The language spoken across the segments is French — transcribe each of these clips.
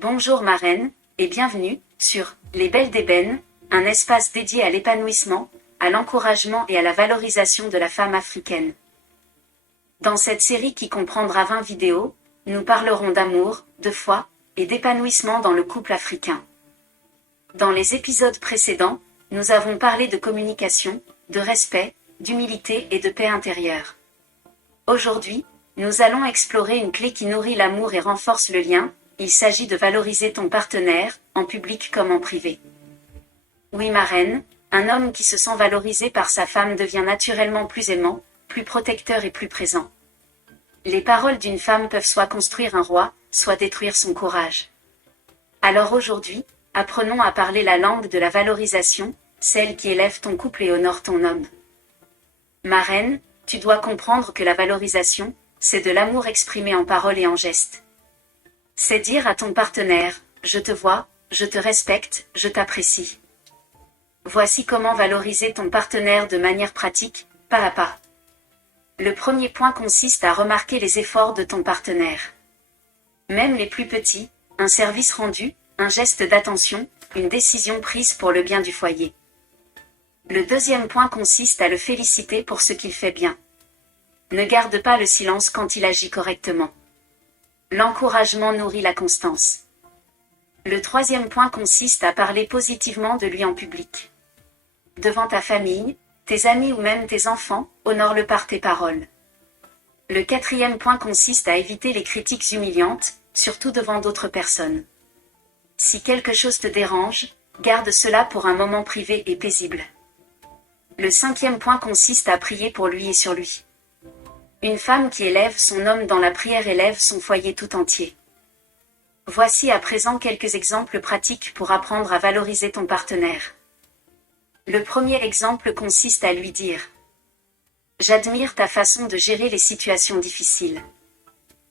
Bonjour marraine, et bienvenue sur Les Belles d'Ébène, un espace dédié à l'épanouissement, à l'encouragement et à la valorisation de la femme africaine. Dans cette série qui comprendra 20 vidéos, nous parlerons d'amour, de foi et d'épanouissement dans le couple africain. Dans les épisodes précédents, nous avons parlé de communication, de respect, d'humilité et de paix intérieure. Aujourd'hui, nous allons explorer une clé qui nourrit l'amour et renforce le lien. Il s'agit de valoriser ton partenaire, en public comme en privé. Oui marraine, un homme qui se sent valorisé par sa femme devient naturellement plus aimant, plus protecteur et plus présent. Les paroles d'une femme peuvent soit construire un roi, soit détruire son courage. Alors aujourd'hui, apprenons à parler la langue de la valorisation, celle qui élève ton couple et honore ton homme. Marraine, tu dois comprendre que la valorisation, c'est de l'amour exprimé en paroles et en gestes. C'est dire à ton partenaire, je te vois, je te respecte, je t'apprécie. Voici comment valoriser ton partenaire de manière pratique, pas à pas. Le premier point consiste à remarquer les efforts de ton partenaire. Même les plus petits, un service rendu, un geste d'attention, une décision prise pour le bien du foyer. Le deuxième point consiste à le féliciter pour ce qu'il fait bien. Ne garde pas le silence quand il agit correctement. L'encouragement nourrit la constance. Le troisième point consiste à parler positivement de lui en public. Devant ta famille, tes amis ou même tes enfants, honore-le par tes paroles. Le quatrième point consiste à éviter les critiques humiliantes, surtout devant d'autres personnes. Si quelque chose te dérange, garde cela pour un moment privé et paisible. Le cinquième point consiste à prier pour lui et sur lui. Une femme qui élève son homme dans la prière élève son foyer tout entier. Voici à présent quelques exemples pratiques pour apprendre à valoriser ton partenaire. Le premier exemple consiste à lui dire « J'admire ta façon de gérer les situations difficiles ».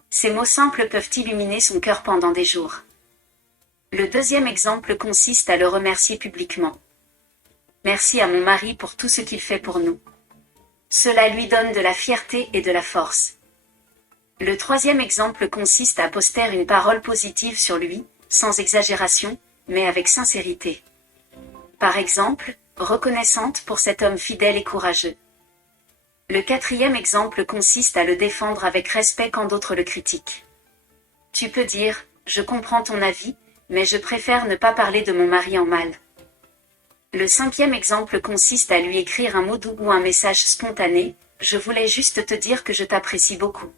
Ces mots simples peuvent illuminer son cœur pendant des jours. Le deuxième exemple consiste à le remercier publiquement. « Merci à mon mari pour tout ce qu'il fait pour nous. Cela lui donne de la fierté et de la force. » Le troisième exemple consiste à poster une parole positive sur lui, sans exagération, mais avec sincérité. Par exemple, reconnaissante pour cet homme fidèle et courageux. Le quatrième exemple consiste à le défendre avec respect quand d'autres le critiquent. Tu peux dire, je comprends ton avis, mais je préfère ne pas parler de mon mari en mal. Le cinquième exemple consiste à lui écrire un mot doux ou un message spontané, je voulais juste te dire que je t'apprécie beaucoup.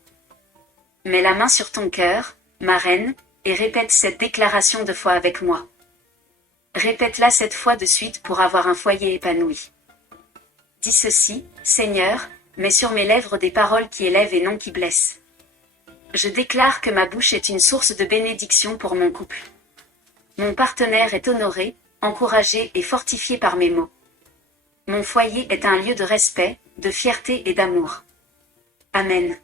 Mets la main sur ton cœur, marraine, et répète cette déclaration 2 fois avec moi. Répète-la 7 fois de suite pour avoir un foyer épanoui. Dis ceci, Seigneur, mets sur mes lèvres des paroles qui élèvent et non qui blessent. Je déclare que ma bouche est une source de bénédiction pour mon couple. Mon partenaire est honoré, encouragé et fortifié par mes mots. Mon foyer est un lieu de respect, de fierté et d'amour. Amen.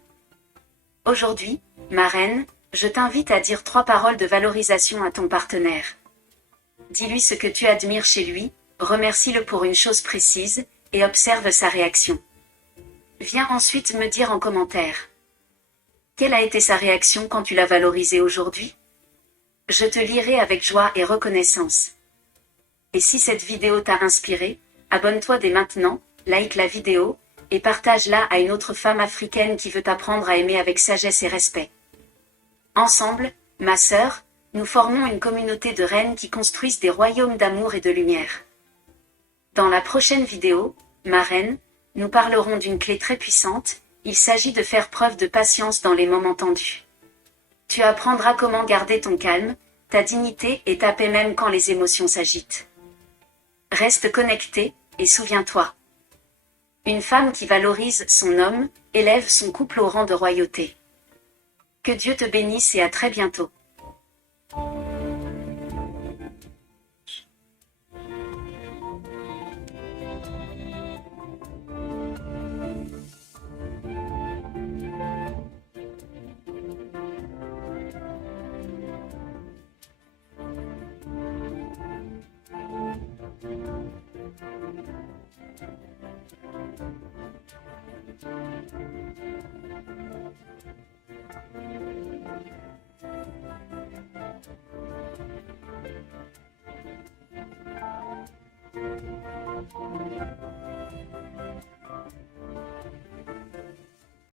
Aujourd'hui, marraine, je t'invite à dire 3 paroles de valorisation à ton partenaire. Dis-lui ce que tu admires chez lui, remercie-le pour une chose précise, et observe sa réaction. Viens ensuite me dire en commentaire. Quelle a été sa réaction quand tu l'as valorisé aujourd'hui? Je te lirai avec joie et reconnaissance. Et si cette vidéo t'a inspiré, abonne-toi dès maintenant, like la vidéo, et partage-la à une autre femme africaine qui veut apprendre à aimer avec sagesse et respect. Ensemble, ma sœur, nous formons une communauté de reines qui construisent des royaumes d'amour et de lumière. Dans la prochaine vidéo, ma reine, nous parlerons d'une clé très puissante, il s'agit de faire preuve de patience dans les moments tendus. Tu apprendras comment garder ton calme, ta dignité et ta paix même quand les émotions s'agitent. Reste connecté, et souviens-toi. Une femme qui valorise son homme, élève son couple au rang de royauté. Que Dieu te bénisse et à très bientôt.